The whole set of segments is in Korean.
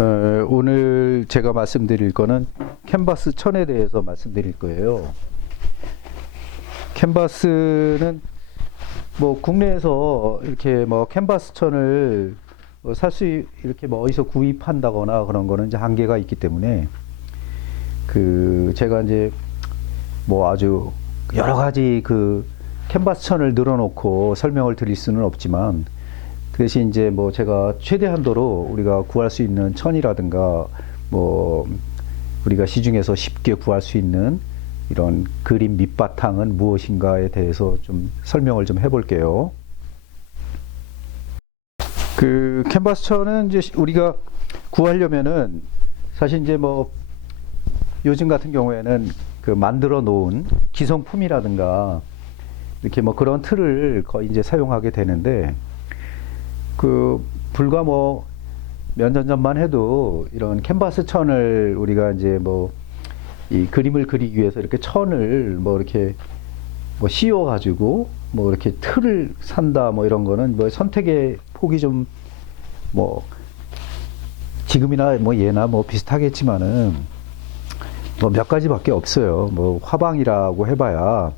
어, 오늘 제가 말씀드릴 거는 캔버스 천에 대해서 말씀드릴 거예요. 캔버스는 뭐 국내에서 이렇게 뭐 캔버스 천을 살수 이렇게 뭐 어디서 구입한다거나 그런 거는 이제 한계가 있기 때문에 그 제가 이제 뭐 아주 여러 가지 그 캔버스 천을 늘어놓고 설명을 드릴 수는 없지만 그 대신 이제 뭐 제가 최대한도로 우리가 구할 수 있는 천이라든가 뭐 우리가 시중에서 쉽게 구할 수 있는 이런 그림 밑바탕은 무엇인가에 대해서 좀 설명을 좀 해볼게요. 그 캔버스 천은 이제 우리가 구하려면은 사실 이제 뭐 요즘 같은 경우에는 그 만들어 놓은 기성품이라든가 이렇게 뭐 그런 틀을 거의 이제 사용하게 되는데 그 불과 뭐 몇 년 전만 해도 이런 캔버스 천을 우리가 이제 뭐 이 그림을 그리기 위해서 이렇게 천을 뭐 이렇게 뭐 씌워 가지고 뭐 이렇게 틀을 산다 뭐 이런 거는 뭐 선택의 폭이 좀뭐 지금이나 뭐 예나 뭐 비슷하겠지만은 뭐 몇 가지밖에 없어요. 뭐 화방이라고 해봐야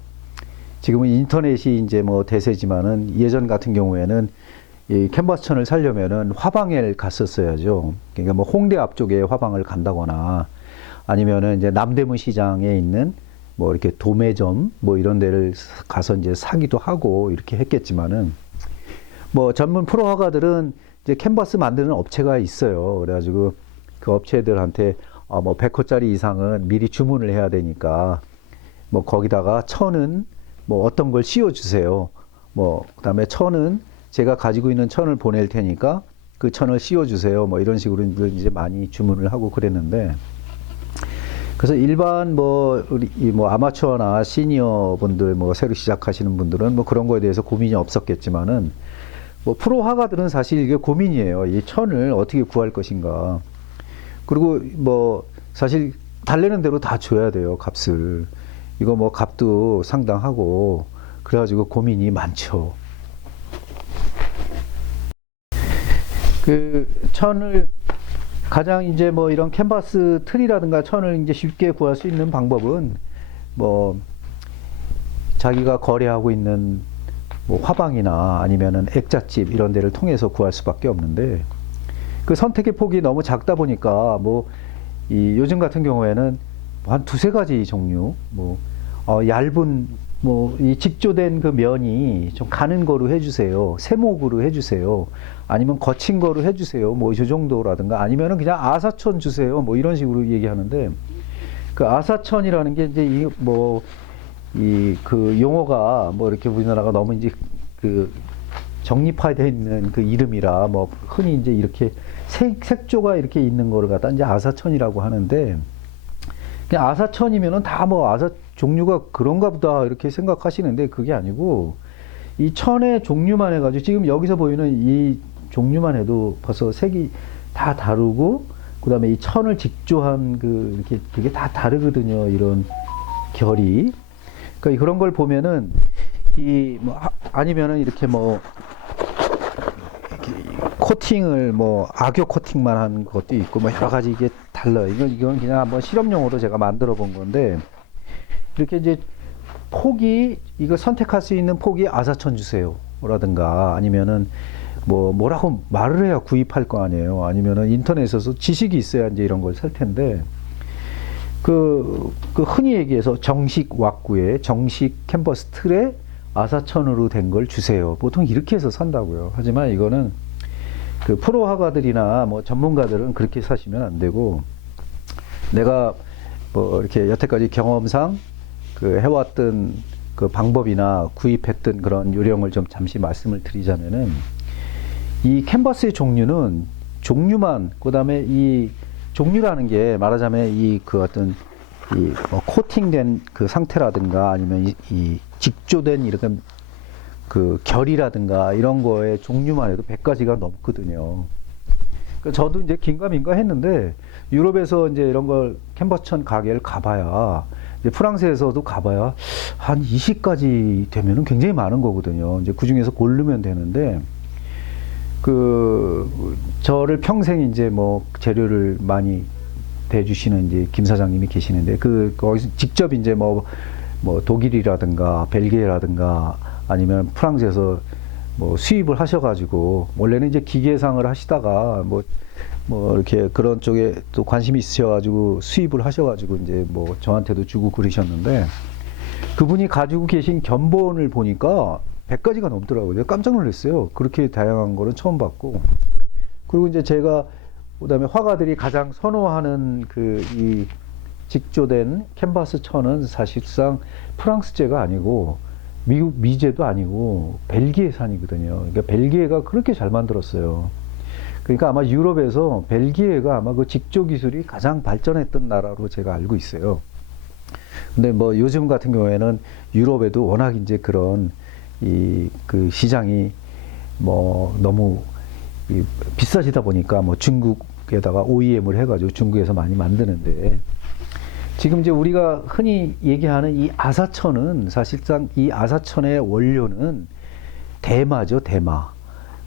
지금은 인터넷이 이제 뭐 대세지만은 예전 같은 경우에는 이 캔버스천을 살려면은 화방에 갔었어야죠. 그러니까 뭐 홍대 앞쪽에 화방을 간다거나 아니면은 이제 남대문 시장에 있는 뭐 이렇게 도매점 뭐 이런 데를 가서 이제 사기도 하고 이렇게 했겠지만은 뭐 전문 프로 화가들은 이제 캔버스 만드는 업체가 있어요. 그래가지고 그 업체들한테 어, 뭐 100호짜리 이상은 미리 주문을 해야 되니까 뭐 거기다가 천은 뭐 어떤 걸 씌워 주세요. 뭐 그다음에 천은 제가 가지고 있는 천을 보낼 테니까 그 천을 씌워 주세요. 뭐 이런 식으로 이제 많이 주문을 하고 그랬는데 그래서 일반 뭐 우리 이뭐 아마추어나 시니어 분들 뭐 새로 시작하시는 분들은 뭐 그런 거에 대해서 고민이 없었겠지만은 뭐 프로 화가들은 사실 이게 고민이에요. 이 천을 어떻게 구할 것인가. 그리고 뭐 사실 달래는 대로 다 줘야 돼요. 값을. 이거 뭐 값도 상당하고 그래가지고 고민이 많죠. 그 천을 가장 이제 뭐 이런 캔버스 틀이라든가 천을 이제 쉽게 구할 수 있는 방법은 뭐 자기가 거래하고 있는 뭐 화방이나 아니면은 액자집 이런 데를 통해서 구할 수밖에 없는데 그 선택의 폭이 너무 작다 보니까 뭐 이 요즘 같은 경우에는 한 두세 가지 종류 뭐 어, 얇은 뭐 이 직조된 그 면이 좀 가는 거로 해주세요. 세목으로 해주세요 아니면 거친 거로 해주세요. 뭐 이 정도라든가 아니면은 그냥 아사천 주세요. 뭐 이런 식으로 얘기하는데 그 아사천이라는 게 이제 이 뭐 이 그 용어가 뭐 이렇게 우리나라가 너무 이제 그 정립화되어 있는 그 이름이라 뭐 흔히 이제 이렇게 색, 색조가 이렇게 있는 거를 갖다 이제 아사천이라고 하는데 그냥 아사천이면은 다 뭐 아사 종류가 그런가 보다 이렇게 생각하시는데 그게 아니고 이 천의 종류만 해가지고 지금 여기서 보이는 이 종류만 해도 벌써 색이 다 다르고 그다음에 이 천을 직조한 그 이렇게 그게 다 다르거든요 이런 결이 그러니까 그런 걸 보면은 이 뭐 아니면은 이렇게 뭐 코팅을 뭐 악교 코팅만 한 것도 있고 뭐 여러 가지 이게 달라요. 이건 이건 그냥 한번 실험용으로 제가 만들어 본 건데 이렇게 이제 폭이 이거 선택할 수 있는 폭이 아사천 주세요라든가 아니면은 뭐 뭐라고 말을 해야 구입할 거 아니에요. 아니면은 인터넷에서 지식이 있어야 이제 이런 걸 살 텐데 그, 그 흔히 얘기해서 정식 왁구에 정식 캔버스 틀에 아사천으로 된 걸 주세요. 보통 이렇게 해서 산다고요. 하지만 이거는 그 프로 화가들이나 뭐 전문가들은 그렇게 사시면 안 되고 내가 뭐 이렇게 여태까지 경험상 그 해왔던 그 방법이나 구입했던 그런 요령을 좀 잠시 말씀을 드리자면은 이 캔버스의 종류는 종류만 그다음에 이 종류라는 게 말하자면 이 그 어떤 이 뭐 코팅된 그 상태라든가 아니면 이, 이 직조된 이런 그 결이라든가 이런 거의 종류만 해도 100가지가 넘거든요. 그 저도 이제 긴가민가 했는데 유럽에서 이제 이런 걸 캔버스천 가게를 가봐야 이제 프랑스에서도 가봐야 한 20가지 되면은 굉장히 많은 거거든요. 이제 그 중에서 고르면 되는데 그 저를 평생 이제 뭐 재료를 많이 대주시는 이제 김 사장님이 계시는데 그 거기서 직접 이제 뭐 뭐 독일이라든가 벨기에라든가 아니면 프랑스에서 뭐 수입을 하셔가지고 원래는 이제 기계상을 하시다가 뭐 뭐 이렇게 그런 쪽에 또 관심이 있으셔가지고 수입을 하셔가지고 이제 뭐 저한테도 주고 그러셨는데 그분이 가지고 계신 견본을 보니까 100가지가 넘더라고요. 깜짝 놀랐어요. 그렇게 다양한 거는 처음 봤고. 그리고 이제 제가 그다음에 화가들이 가장 선호하는 그 이 직조된 캔버스 천은 사실상 프랑스제가 아니고 미국 미제도 아니고 벨기에산이거든요. 그러니까 벨기에가 그렇게 잘 만들었어요. 그러니까 아마 유럽에서 벨기에가 아마 그 직조 기술이 가장 발전했던 나라로 제가 알고 있어요. 근데 뭐 요즘 같은 경우에는 유럽에도 워낙 이제 그런 이 그 시장이 뭐 너무 이 비싸지다 보니까 뭐 중국에다가 OEM을 해가지고 중국에서 많이 만드는데 지금 이제 우리가 흔히 얘기하는 이 아사천은 사실상 이 아사천의 원료는 대마죠, 대마.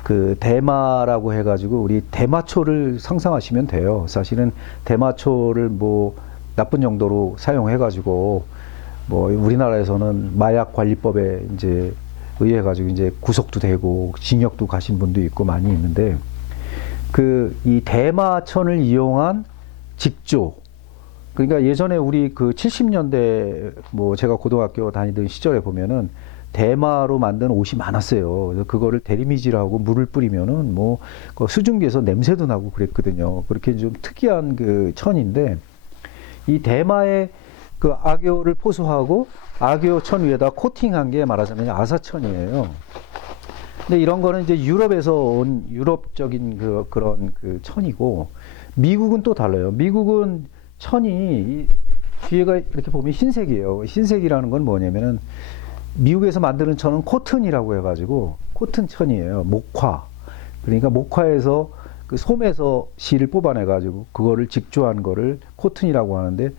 그 대마라고 해가지고 우리 대마초를 상상하시면 돼요. 사실은 대마초를 뭐 나쁜 정도로 사용해가지고 뭐 우리나라에서는 마약 관리법에 이제 의해 가지고 이제 구속도 되고 징역도 가신 분도 있고 많이 있는데 그 이 대마천을 이용한 직조 그러니까 예전에 우리 그 70년대 뭐 제가 고등학교 다니던 시절에 보면은 대마로 만든 옷이 많았어요. 그래서 그거를 대리미질하고 물을 뿌리면은 뭐그 수증기에서 냄새도 나고 그랬거든요. 그렇게 좀 특이한 그 천인데 이 대마의 그 악교를 포수하고 악교 천 위에다 코팅한 게 말하자면 아사천이에요. 근데 이런 거는 이제 유럽에서 온 유럽적인 그 그런 그 천이고 미국은 또 달라요. 미국은 천이 이 뒤에가 이렇게 보면 흰색이에요. 흰색이라는 건 뭐냐면은 미국에서 만드는 천은 코튼이라고 해가지고 코튼 천이에요. 목화. 그러니까 목화에서 그 솜에서 실을 뽑아내가지고 그거를 직조한 거를 코튼이라고 하는데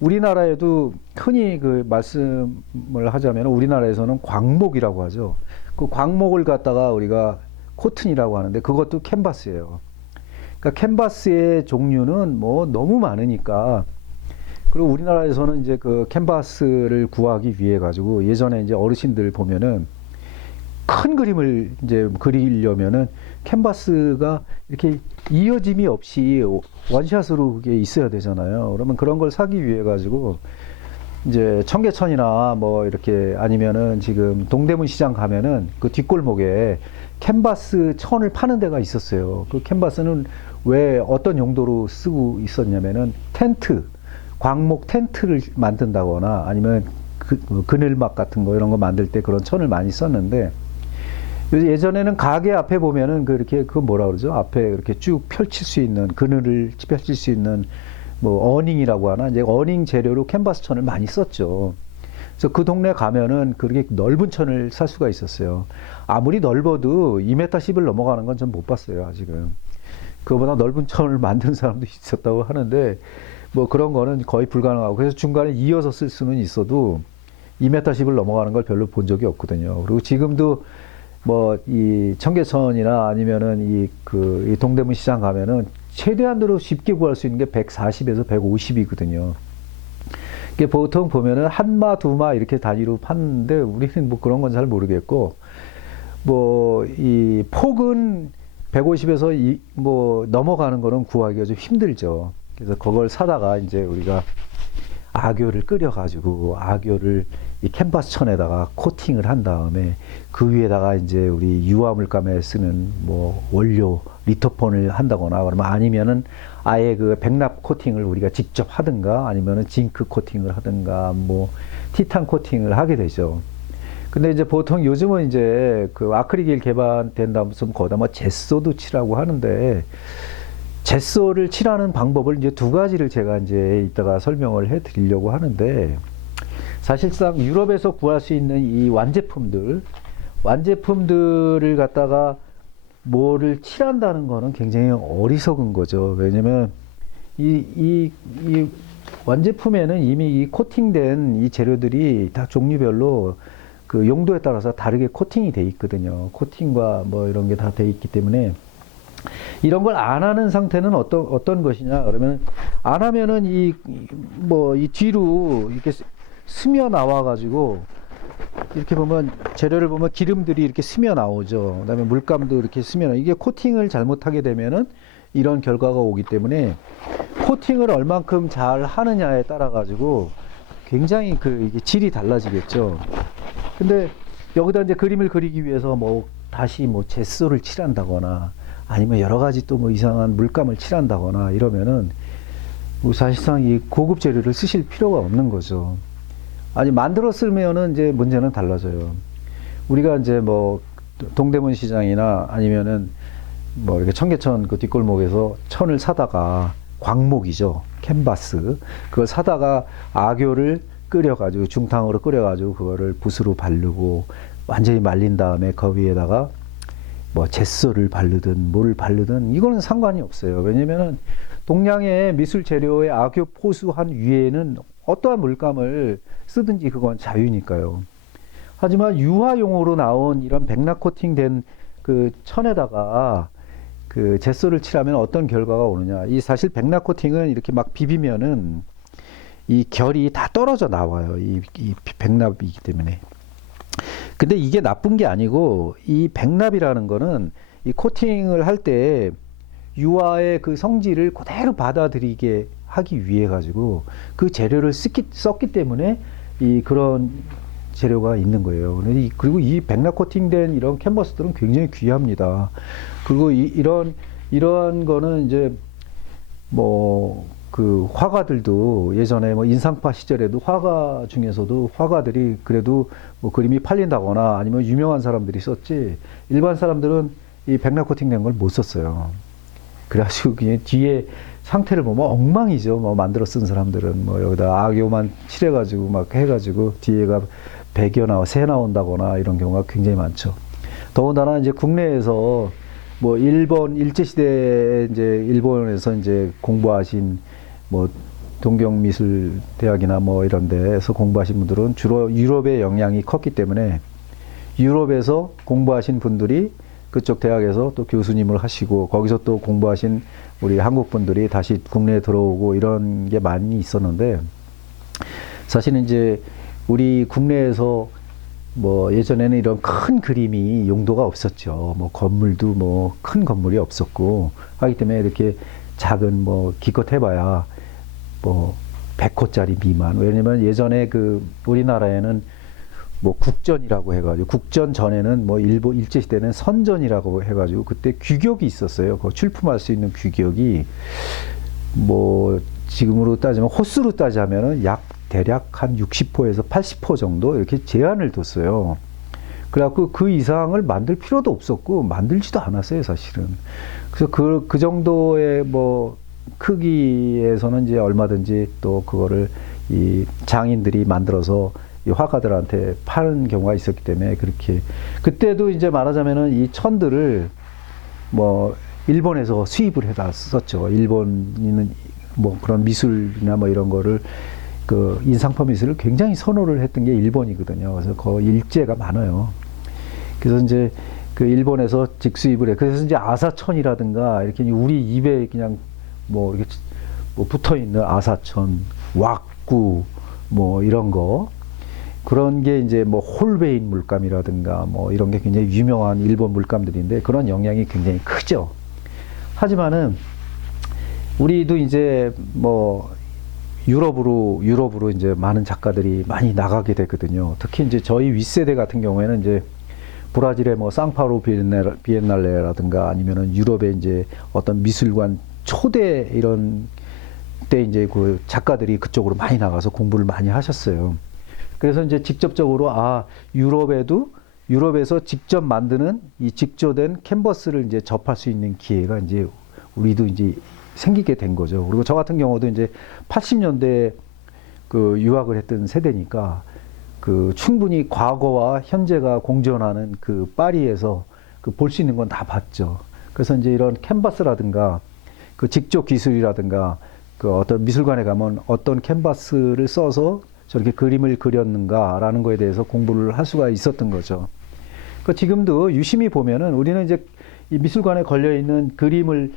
우리나라에도 흔히 그 말씀을 하자면 우리나라에서는 광목이라고 하죠. 그 광목을 갖다가 우리가 코튼이라고 하는데 그것도 캔버스예요. 그러니까 캔버스의 종류는 뭐 너무 많으니까 그리고 우리나라에서는 이제 그 캔버스를 구하기 위해 가지고 예전에 이제 어르신들 보면은 큰 그림을 이제 그리려면은 캔버스가 이렇게 이어짐이 없이 원샷으로 그게 있어야 되잖아요. 그러면 그런 걸 사기 위해 가지고 이제 청계천이나 뭐 이렇게 아니면은 지금 동대문 시장 가면은 그 뒷골목에 캔버스 천을 파는 데가 있었어요. 그 캔버스는 왜 어떤 용도로 쓰고 있었냐면은 텐트, 광목 텐트를 만든다거나 아니면 그, 그늘막 같은 거 이런 거 만들 때 그런 천을 많이 썼는데 예전에는 가게 앞에 보면은 그렇게 그 뭐라 그러죠? 앞에 이렇게 쭉 펼칠 수 있는 그늘을 펼칠 수 있는 뭐 어닝이라고 하나 이제 어닝 재료로 캔버스 천을 많이 썼죠. 그래서 그 동네 가면은 그렇게 넓은 천을 살 수가 있었어요. 아무리 넓어도 2m 10을 넘어가는 건 전 못 봤어요, 아직은. 그거보다 넓은 천을 만드는 사람도 있었다고 하는데 뭐 그런 거는 거의 불가능하고 그래서 중간에 이어서 쓸 수는 있어도 2m 10을 넘어가는 걸 별로 본 적이 없거든요. 그리고 지금도 뭐 이 청계천이나 아니면은 이그 이 동대문 시장 가면은 최대한으로 쉽게 구할 수 있는 게 140에서 150이거든요. 이게 보통 보면은 한마 두마 이렇게 단위로 파는데 우리는 뭐 그런 건 잘 모르겠고 뭐 이 폭은 150에서 이 뭐 넘어가는 거는 구하기가 좀 힘들죠. 그래서 그걸 사다가 이제 우리가 아교를 끓여 가지고 아교를 이 캔버스 천에다가 코팅을 한 다음에 그 위에다가 이제 우리 유화물감에 쓰는 뭐 원료 리토폰을 한다거나 그러면 아니면은 아예 그 백납 코팅을 우리가 직접 하든가 아니면은 징크 코팅을 하든가 뭐 티탄 코팅을 하게 되죠. 근데 이제 보통 요즘은 이제 그 아크릴길 개발된 다음에 거기다 뭐 제소도 칠하고 하는데 제소를 칠하는 방법을 이제 두 가지를 제가 이제 이따가 설명을 해 드리려고 하는데 사실상 유럽에서 구할 수 있는 이 완제품들 완제품들을 갖다가 뭐를 칠한다는 거는 굉장히 어리석은 거죠. 왜냐면 이, 이, 이 완제품에는 이미 이 코팅된 이 재료들이 다 종류별로 그 용도에 따라서 다르게 코팅이 돼 있거든요. 코팅과 뭐 이런 게 다 돼 있기 때문에 이런 걸 안 하는 상태는 어떤 어떤 것이냐 그러면 안 하면은 이 뭐이 뒤로 이렇게 스- 스며 나와 가지고 이렇게 보면 재료를 보면 기름들이 이렇게 스며 나오죠. 그다음에 물감도 이렇게 스며 나. 이게 코팅을 잘못하게 되면은 이런 결과가 오기 때문에 코팅을 얼만큼 잘 하느냐에 따라 가지고 굉장히 그 이게 질이 달라지겠죠. 근데 여기다 이제 그림을 그리기 위해서 뭐 다시 뭐 제소를 칠한다거나 아니면 여러 가지 또 뭐 이상한 물감을 칠한다거나 이러면은 뭐 사실상 이 고급 재료를 쓰실 필요가 없는 거죠. 아니 만들어 쓰면은 이제 문제는 달라져요. 우리가 이제 뭐 동대문 시장이나 아니면은 뭐 이렇게 청계천 그 뒷골목에서 천을 사다가 광목이죠 캔바스 그걸 사다가 악교를 끓여가지고 중탕으로 끓여가지고 그거를 붓으로 바르고 완전히 말린 다음에 그 위에다가 뭐 제소를 바르든 뭘 바르든 이거는 상관이 없어요. 왜냐면은 동양의 미술 재료의 악교 포수한 위에는 어떠한 물감을 쓰든지 그건 자유니까요. 하지만 유화용으로 나온 이런 백락 코팅된 그 천에다가 그 제소를 칠하면 어떤 결과가 오느냐. 이 사실 백락 코팅은 이렇게 막 비비면은 이 결이 다 떨어져 나와요. 이, 이 백납이기 때문에. 근데 이게 나쁜 게 아니고 이 백납이라는 거는 이 코팅을 할 때 유화의 그 성질을 그대로 받아들이게 하기 위해 가지고 그 재료를 쓰기, 썼기 때문에 이 그런 재료가 있는 거예요. 그리고 이 백납 코팅된 이런 캔버스들은 굉장히 귀합니다. 그리고 이, 이런 이러한 거는 이제 뭐 그 화가들도 예전에 뭐 인상파 시절에도 화가 중에서도 화가들이 그래도 뭐 그림이 팔린다거나 아니면 유명한 사람들이 썼지 일반 사람들은 이 백락 코팅된 걸 못 썼어요. 그래가지고 그냥 뒤에 상태를 보면 엉망이죠. 뭐 만들어 쓴 사람들은 뭐 여기다 악교만 칠해가지고 막 해가지고 뒤에가 백여 나와 새 나온다거나 이런 경우가 굉장히 많죠. 더군다나 이제 국내에서 뭐 일본 일제 시대에 이제 일본에서 이제 공부하신 뭐 동경미술대학이나 뭐 이런 데에서 공부하신 분들은 주로 유럽의 영향이 컸기 때문에 유럽에서 공부하신 분들이 그쪽 대학에서 또 교수님을 하시고 거기서 또 공부하신 우리 한국 분들이 다시 국내에 들어오고 이런 게 많이 있었는데 사실은 이제 우리 국내에서 뭐 예전에는 이런 큰 그림이 용도가 없었죠. 뭐 건물도 뭐 큰 건물이 없었고 하기 때문에 이렇게 작은 뭐 기껏 해봐야 뭐 100호짜리 미만. 왜냐면 예전에 그 우리나라에는 뭐 국전이라고 해가지고 국전 전에는 뭐 일본 일제 시대는 선전이라고 해가지고 그때 규격이 있었어요. 그 출품할 수 있는 규격이 뭐 지금으로 따지면 호수로 따지면은 약 대략 한 60호에서 80호 정도 이렇게 제한을 뒀어요. 그래갖고 그 이상을 만들 필요도 없었고 만들지도 않았어요 사실은. 그래서 그, 그 정도의 뭐 크기에서는 이제 얼마든지 또 그거를 이 장인들이 만들어서 이 화가들한테 파는 경우가 있었기 때문에 그렇게 그때도 이제 말하자면은 이 천들을 뭐 일본에서 수입을 해다 썼죠. 일본인은 뭐 그런 미술이나 뭐 이런 거를 그 인상파 미술을 굉장히 선호를 했던 게 일본이거든요. 그래서 그 일제가 많아요. 그래서 이제 그 일본에서 직수입을 해. 그래서 이제 아사천이라든가 이렇게 우리 입에 그냥 뭐 이렇게 뭐 붙어 있는 아사천, 왁구 뭐 이런 거 그런 게 이제 뭐 홀베인 물감이라든가 뭐 이런 게 굉장히 유명한 일본 물감들인데 그런 영향이 굉장히 크죠. 하지만은 우리도 이제 뭐 유럽으로 유럽으로 이제 많은 작가들이 많이 나가게 되거든요. 특히 이제 저희 윗세대 같은 경우에는 이제 브라질의 뭐 상파로 비엔날- 비엔날레라든가 아니면은 유럽의 이제 어떤 미술관 초대 이런 때 이제 그 작가들이 그쪽으로 많이 나가서 공부를 많이 하셨어요. 그래서 이제 직접적으로 아 유럽에도 유럽에서 직접 만드는 이 직조된 캔버스를 이제 접할 수 있는 기회가 이제 우리도 이제 생기게 된 거죠. 그리고 저 같은 경우도 이제 80년대 그 유학을 했던 세대니까 그 충분히 과거와 현재가 공존하는 그 파리에서 그 볼 수 있는 건 다 봤죠. 그래서 이제 이런 캔버스라든가 그 직조 기술이라든가 그 어떤 미술관에 가면 어떤 캔버스를 써서 저렇게 그림을 그렸는가라는 거에 대해서 공부를 할 수가 있었던 거죠. 그 지금도 유심히 보면은 우리는 이제 이 미술관에 걸려 있는 그림을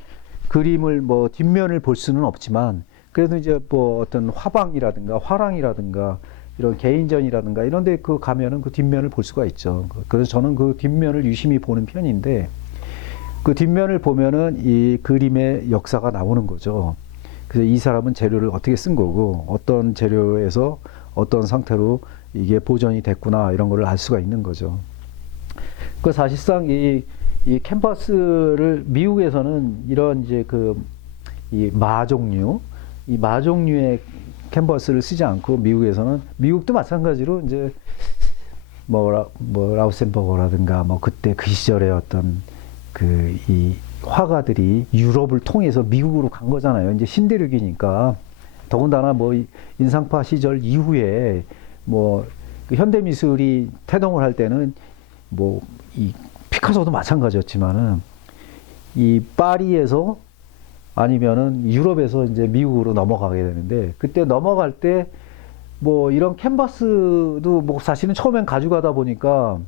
그림을 뭐 뒷면을 볼 수는 없지만 그래도 이제 뭐 어떤 화방이라든가 화랑이라든가 이런 개인전이라든가 이런 데 그 가면은 그 뒷면을 볼 수가 있죠. 그래서 저는 그 뒷면을 유심히 보는 편인데 그 뒷면을 보면은 이 그림의 역사가 나오는 거죠. 그래서 이 사람은 재료를 어떻게 쓴 거고 어떤 재료에서 어떤 상태로 이게 보존이 됐구나 이런 거를 알 수가 있는 거죠. 그 사실상 이, 이 캔버스를 미국에서는 이런 이제 그 이 마종류 이 마종류의 캔버스를 쓰지 않고 미국에서는 미국도 마찬가지로 이제 뭐, 라, 뭐 라우센버거라든가 뭐 그때 그 시절의 어떤 그 이 화가들이 유럽을 통해서 미국으로 간 거잖아요. 이제 신대륙이니까 더군다나 뭐이 인상파 시절 이후에 뭐 그 현대 미술이 태동을 할 때는 뭐 이 피카소도 마찬가지였지만은 이 파리에서 아니면은 유럽에서 이제 미국으로 넘어가게 되는데 그때 넘어갈 때 뭐 이런 캔버스도 뭐 사실은 처음엔 가져가다 보니까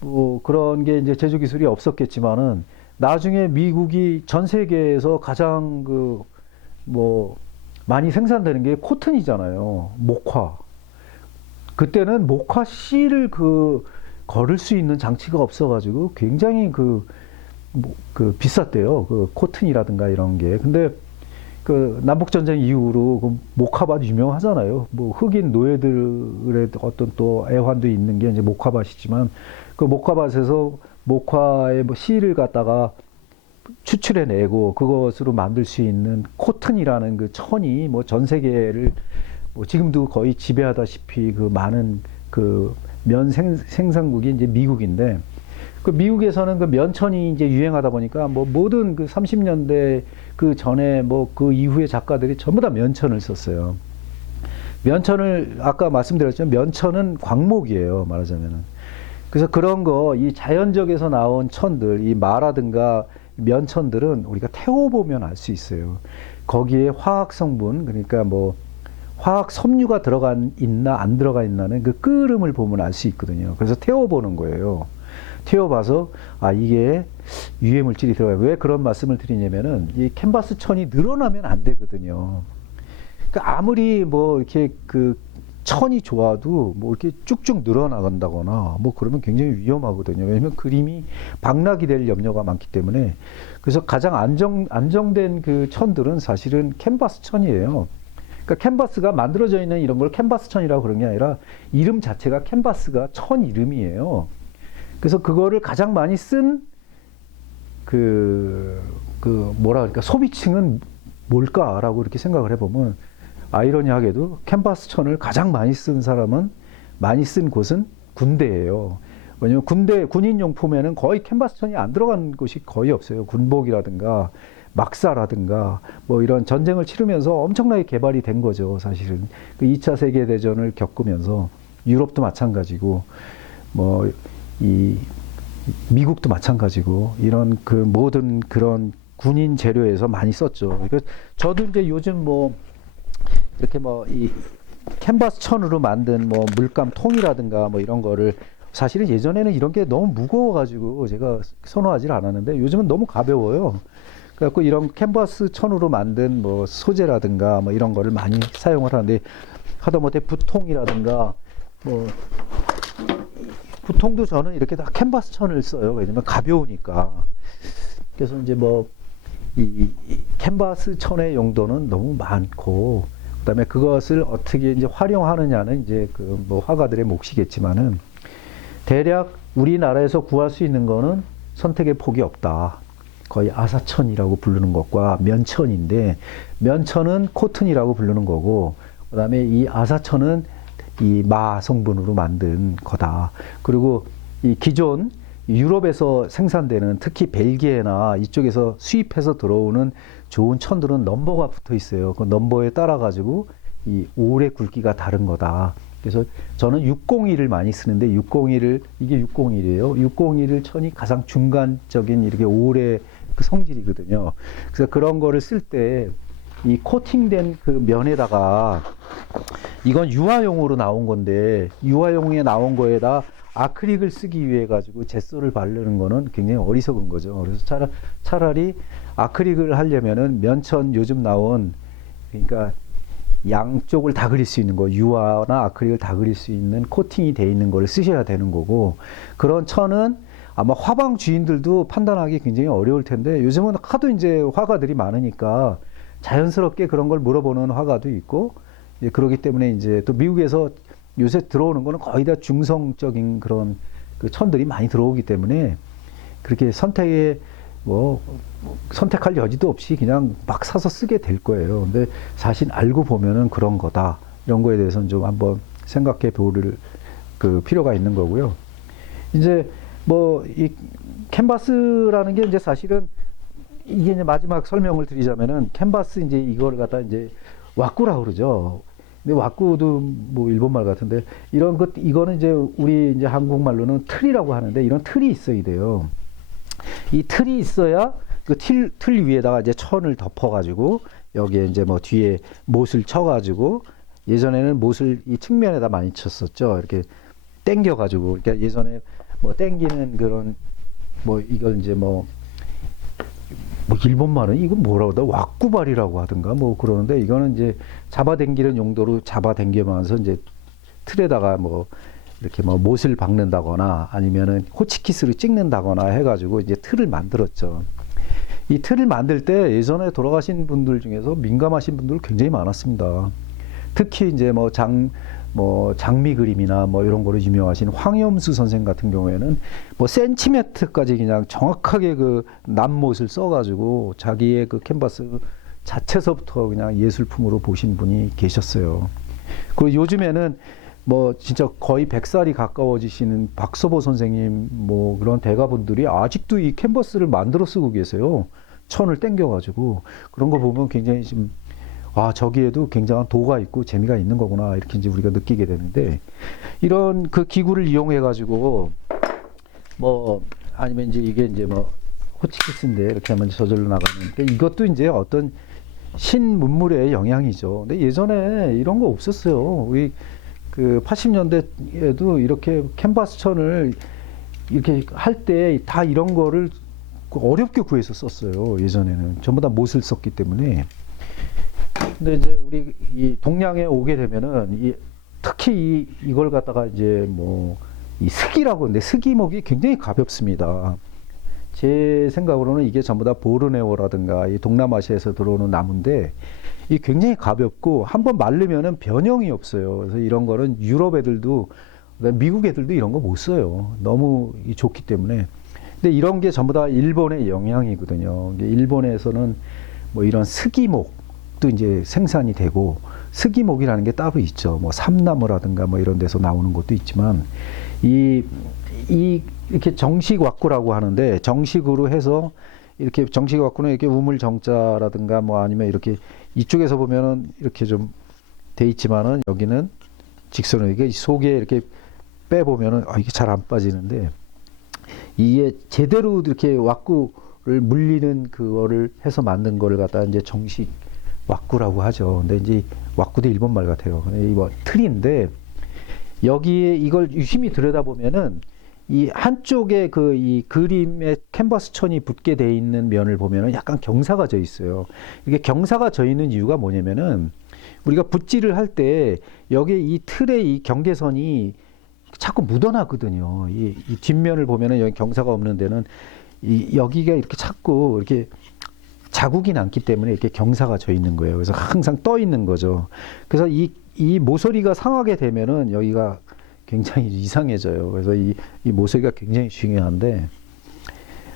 뭐 그런 게 이제 제조 기술이 없었겠지만은 나중에 미국이 전 세계에서 가장 그뭐 많이 생산되는 게 코튼이잖아요. 목화. 그때는 목화 씨를 그 걸을 수 있는 장치가 없어가지고 굉장히 그, 뭐, 그 비쌌대요. 그 코튼이라든가 이런 게. 근데 그 남북 전쟁 이후로 그 목화밭 유명하잖아요. 뭐 흑인 노예들의 어떤 또 애환도 있는 게 이제 목화밭이지만 그 목화밭에서 목화의 뭐 씨를 갖다가 추출해내고 그것으로 만들 수 있는 코튼이라는 그 천이 뭐 전 세계를 뭐 지금도 거의 지배하다시피 그 많은 그 면 생산국이 이제 미국인데 그 미국에서는 그 면천이 이제 유행하다 보니까 뭐 모든 그 30년대 그 전에 뭐 그 이후의 작가들이 전부 다 면천을 썼어요. 면천을 아까 말씀드렸지만 면천은 광목이에요 말하자면은. 그래서 그런 거 이 자연적에서 나온 천들 이 마라든가 면천들은 우리가 태워보면 알 수 있어요. 거기에 화학 성분 그러니까 뭐 화학 섬유가 들어가 있나 안 들어가 있나는 그 끓음을 보면 알 수 있거든요. 그래서 태워보는 거예요. 태워봐서 아 이게 유해 물질이 들어가요. 왜 그런 말씀을 드리냐면은 이 캔버스 천이 늘어나면 안 되거든요. 그러니까 아무리 뭐 이렇게 그 천이 좋아도 뭐 이렇게 쭉쭉 늘어나간다거나 뭐 그러면 굉장히 위험하거든요. 왜냐면 그림이 박락이 될 염려가 많기 때문에 그래서 가장 안정 안정된 그 천들은 사실은 캔버스 천이에요. 그러니까 캔버스가 만들어져 있는 이런 걸 캔버스 천이라고 그런 게 아니라 이름 자체가 캔버스가 천 이름이에요. 그래서 그거를 가장 많이 쓴 그, 그, 뭐라 그럴까, 소비층은 뭘까라고 이렇게 생각을 해보면, 아이러니하게도 캔버스 천을 가장 많이 쓴 사람은, 많이 쓴 곳은 군대예요. 왜냐면 군대, 군인 용품에는 거의 캔버스 천이 안 들어간 곳이 거의 없어요. 군복이라든가, 막사라든가, 뭐 이런 전쟁을 치르면서 엄청나게 개발이 된 거죠, 사실은. 그 2차 세계 대전을 겪으면서, 유럽도 마찬가지고, 뭐, 이 미국도 마찬가지고 이런 그 모든 그런 군인 재료에서 많이 썼죠. 그러니까 저도 이제 요즘 뭐 이렇게 뭐 이 캔버스 천으로 만든 뭐 물감 통이라든가 뭐 이런 거를 사실은 예전에는 이런 게 너무 무거워가지고 제가 선호하지 않았는데 요즘은 너무 가벼워요. 그래갖고 이런 캔버스 천으로 만든 뭐 소재라든가 뭐 이런 거를 많이 사용을 하는데 하다못해 부통이라든가 뭐 보통도 저는 이렇게 다 캔버스 천을 써요. 왜냐면 가벼우니까. 그래서 이제 뭐, 이, 이 캔버스 천의 용도는 너무 많고, 그 다음에 그것을 어떻게 이제 활용하느냐는 이제 그 뭐 화가들의 몫이겠지만은, 대략 우리나라에서 구할 수 있는 거는 선택의 폭이 없다. 거의 아사천이라고 부르는 것과 면천인데, 면천은 코튼이라고 부르는 거고, 그 다음에 이 아사천은 이 마 성분으로 만든 거다. 그리고 이 기존 유럽에서 생산되는 특히 벨기에나 이쪽에서 수입해서 들어오는 좋은 천들은 넘버가 붙어 있어요. 그 넘버에 따라 가지고 이 오래 굵기가 다른 거다. 그래서 저는 601을 많이 쓰는데 601을 이게 601이에요. 601을 천이 가장 중간적인 이렇게 오래 그 성질이거든요. 그래서 그런 거를 쓸 때 이 코팅된 그 면에다가 이건 유화용으로 나온 건데 유화용에 나온 거에다 아크릴을 쓰기 위해 가지고 젯소를 바르는 거는 굉장히 어리석은 거죠. 그래서 차라, 차라리 아크릴을 하려면은 면천 요즘 나온 그러니까 양쪽을 다 그릴 수 있는 거 유화나 아크릴을 다 그릴 수 있는 코팅이 돼 있는 걸 쓰셔야 되는 거고 그런 천은 아마 화방 주인들도 판단하기 굉장히 어려울 텐데 요즘은 하도 이제 화가들이 많으니까 자연스럽게 그런 걸 물어보는 화가도 있고 이제 그러기 때문에 이제 또 미국에서 요새 들어오는 거는 거의 다 중성적인 그런 그 천들이 많이 들어오기 때문에 그렇게 선택에 뭐 선택할 여지도 없이 그냥 막 사서 쓰게 될 거예요. 근데 사실 알고 보면은 그런 거다. 이런 거에 대해서는 좀 한번 생각해 볼그 필요가 있는 거고요. 이제 뭐 이 캔버스라는 게 이제 사실은 이게 이제 마지막 설명을 드리자면은 캔버스 이제 이걸 갖다 이제 왁구라 그러죠. 근데 왁구도 뭐 일본말 같은데 이런 것 이거는 이제 우리 이제 한국말로는 틀이라고 하는데 이런 틀이 있어야 돼요. 이 틀이 있어야 그 틀, 틀 위에다가 이제 천을 덮어 가지고 여기에 이제 뭐 뒤에 못을 쳐 가지고 예전에는 못을 이 측면에다 많이 쳤었죠. 이렇게 땡겨 가지고 그러니까 예전에 뭐 땡기는 그런 뭐 이걸 이제 뭐 뭐 일본 말은 이거 뭐라고 하다 왁구발이라고 하든가 뭐 그러는데 이거는 이제 잡아당기는 용도로 잡아당기면서 이제 틀에다가 뭐 이렇게 뭐 못을 박는다거나 아니면은 호치키스를 찍는다거나 해가지고 이제 틀을 만들었죠. 이 틀을 만들 때 예전에 돌아가신 분들 중에서 민감하신 분들 굉장히 많았습니다. 특히 이제 뭐 장, 뭐 장미 그림이나 뭐 이런 거로 유명하신 황염수 선생 같은 경우에는 뭐 센티메트까지 그냥 정확하게 그 남못을 써가지고 자기의 그 캔버스 자체서부터 그냥 예술품으로 보신 분이 계셨어요. 그리고 요즘에는 뭐 진짜 거의 100살이 가까워지시는 박서보 선생님 뭐 그런 대가분들이 아직도 이 캔버스를 만들어 쓰고 계세요. 천을 땡겨가지고 그런 거 보면 굉장히 좀 아, 저기에도 굉장한 도가 있고 재미가 있는 거구나. 이렇게 이제 우리가 느끼게 되는데, 이런 그 기구를 이용해 가지고, 뭐, 아니면 이제 이게 이제 뭐, 호치키스인데, 이렇게 하면 저절로 나가는. 그러니까 이것도 이제 어떤 신문물의 영향이죠. 근데 예전에 이런 거 없었어요. 우리 그 80년대에도 이렇게 캔버스 천을 이렇게 할 때 다 이런 거를 어렵게 구해서 썼어요. 예전에는. 전부 다 못을 썼기 때문에. 근데 이제 우리 이 동양에 오게 되면은 이 특히 이 이걸 갖다가 이제 뭐 이 스기라고 하는데 스기목이 굉장히 가볍습니다. 제 생각으로는 이게 전부 다 보르네오라든가 이 동남아시아에서 들어오는 나무인데 이 굉장히 가볍고 한번 말르면은 변형이 없어요. 그래서 이런 거는 유럽 애들도 미국 애들도 이런 거 못 써요. 너무 이 좋기 때문에. 근데 이런 게 전부 다 일본의 영향이거든요. 일본에서는 뭐 이런 스기목 도 이제 생산이 되고 스기목이라는 게 따로 있죠. 뭐 삼나무라든가 뭐 이런 데서 나오는 것도 있지만 이, 이 이렇게 정식 왁구라고 하는데 정식으로 해서 이렇게 정식 왁구는 이렇게 우물 정자라든가 뭐 아니면 이렇게 이쪽에서 보면은 이렇게 좀 돼 있지만은 여기는 직선으로 이게 속에 이렇게 빼 보면은 아 이게 잘 안 빠지는데 이게 제대로 이렇게 왁구를 물리는 그거를 해서 만든 거를 갖다 이제 정식 왁구라고 하죠. 근데 이제 왁구도 일본 말 같아요. 이거 틀인데 여기에 이걸 유심히 들여다보면은 이 한쪽에 그 이 그림에 캔버스 천이 붙게 돼 있는 면을 보면은 약간 경사가 져 있어요. 이게 경사가 져 있는 이유가 뭐냐면은 우리가 붓질을 할 때 여기 이 틀에 이 경계선이 자꾸 묻어나거든요. 이, 이 뒷면을 보면은 여기 경사가 없는 데는 이 여기가 이렇게 자꾸 이렇게 자국이 남기 때문에 이렇게 경사가 져 있는 거예요. 그래서 항상 떠 있는 거죠. 그래서 이, 이 모서리가 상하게 되면은 여기가 굉장히 이상해져요. 그래서 이, 이 모서리가 굉장히 중요한데,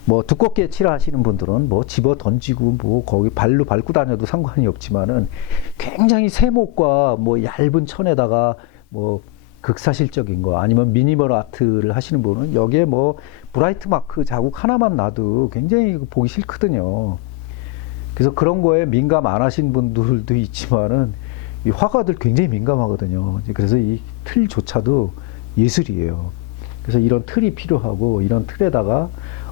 뭐 두껍게 칠하시는 분들은 뭐 집어 던지고 뭐 거기 발로 밟고 다녀도 상관이 없지만은 굉장히 세목과 뭐 얇은 천에다가 뭐 극사실적인 거 아니면 미니멀 아트를 하시는 분은 여기에 뭐 브라이트 마크 자국 하나만 놔도 굉장히 보기 싫거든요. 그래서 그런 거에 민감 안 하신 분들도 있지만은 이 화가들 굉장히 민감하거든요. 그래서 이 틀조차도 예술이에요. 그래서 이런 틀이 필요하고 이런 틀에다가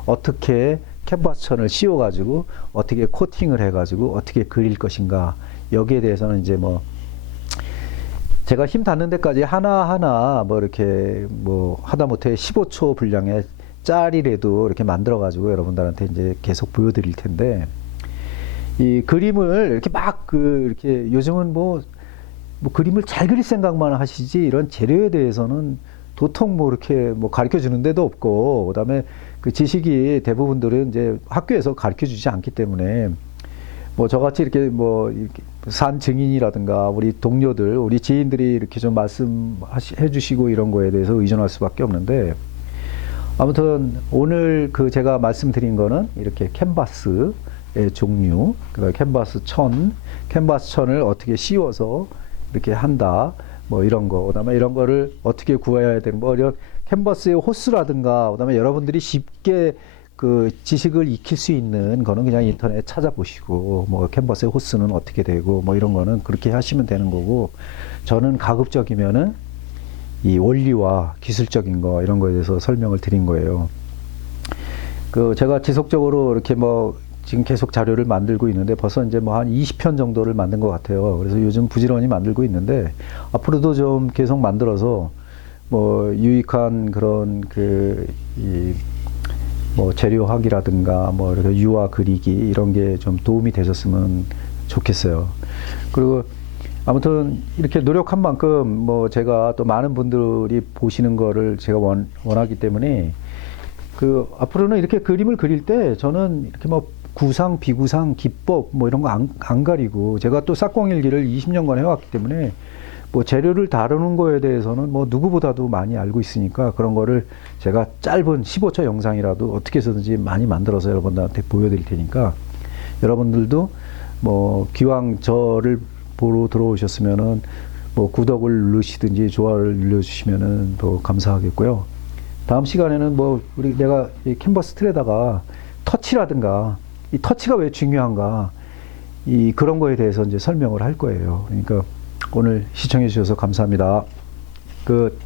어떻게 캔버스 천을 씌워 가지고 어떻게 코팅을 해 가지고 어떻게 그릴 것인가 여기에 대해서는 이제 뭐 제가 힘 닿는 데까지 하나하나 뭐 이렇게 뭐 하다못해 15초 분량의 짤이라도 이렇게 만들어 가지고 여러분들한테 이제 계속 보여드릴 텐데 이 그림을 이렇게 막 그 이렇게 요즘은 뭐, 뭐 그림을 잘 그릴 생각만 하시지 이런 재료에 대해서는 도통 뭐 이렇게 뭐 가르쳐 주는 데도 없고 그다음에 그 지식이 대부분들은 이제 학교에서 가르쳐 주지 않기 때문에 뭐 저같이 이렇게 뭐 이렇게 산 증인이라든가 우리 동료들 우리 지인들이 이렇게 좀 말씀해 주시고 이런 거에 대해서 의존할 수밖에 없는데 아무튼 오늘 그 제가 말씀드린 거는 이렇게 캔버스의 종류, 그 캔버스 천, 캔버스 천을 어떻게 씌워서 이렇게 한다, 뭐 이런 거, 그다음에 이런 거를 어떻게 구해야 되는 뭐 이런 캔버스의 호스라든가, 그다음에 여러분들이 쉽게 그 지식을 익힐 수 있는 거는 그냥 인터넷 찾아보시고 뭐 캔버스의 호스는 어떻게 되고 뭐 이런 거는 그렇게 하시면 되는 거고 저는 가급적이면은 이 원리와 기술적인 거 이런 거에 대해서 설명을 드린 거예요. 그 제가 지속적으로 이렇게 뭐 지금 계속 자료를 만들고 있는데 벌써 이제 뭐 한 20편 정도를 만든 것 같아요. 그래서 요즘 부지런히 만들고 있는데 앞으로도 좀 계속 만들어서 뭐 유익한 그런 그이 뭐 재료학이라든가 뭐 이렇게 유화 그리기 이런 게 좀 도움이 되셨으면 좋겠어요. 그리고 아무튼 이렇게 노력한 만큼 뭐 제가 또 많은 분들이 보시는 거를 제가 원, 원하기 때문에 그 앞으로는 이렇게 그림을 그릴 때 저는 이렇게 뭐 구상, 비구상, 기법 뭐 이런 거안 안 가리고 제가 또 싹공일기를 20년간 해왔기 때문에 뭐 재료를 다루는 거에 대해서는 뭐 누구보다도 많이 알고 있으니까 그런 거를 제가 짧은 15초 영상이라도 어떻게 해서든지 많이 만들어서 여러분들한테 보여드릴 테니까 여러분들도 뭐 기왕 저를 보러 들어오셨으면은 뭐 구독을 누르시든지 좋아요를 눌러주시면은 더 감사하겠고요. 다음 시간에는 뭐 우리 내가 이 캔버스 틀에다가 터치라든가 이 터치가 왜 중요한가 이 그런 거에 대해서 이제 설명을 할 거예요. 그러니까 오늘 시청해 주셔서 감사합니다. 끝.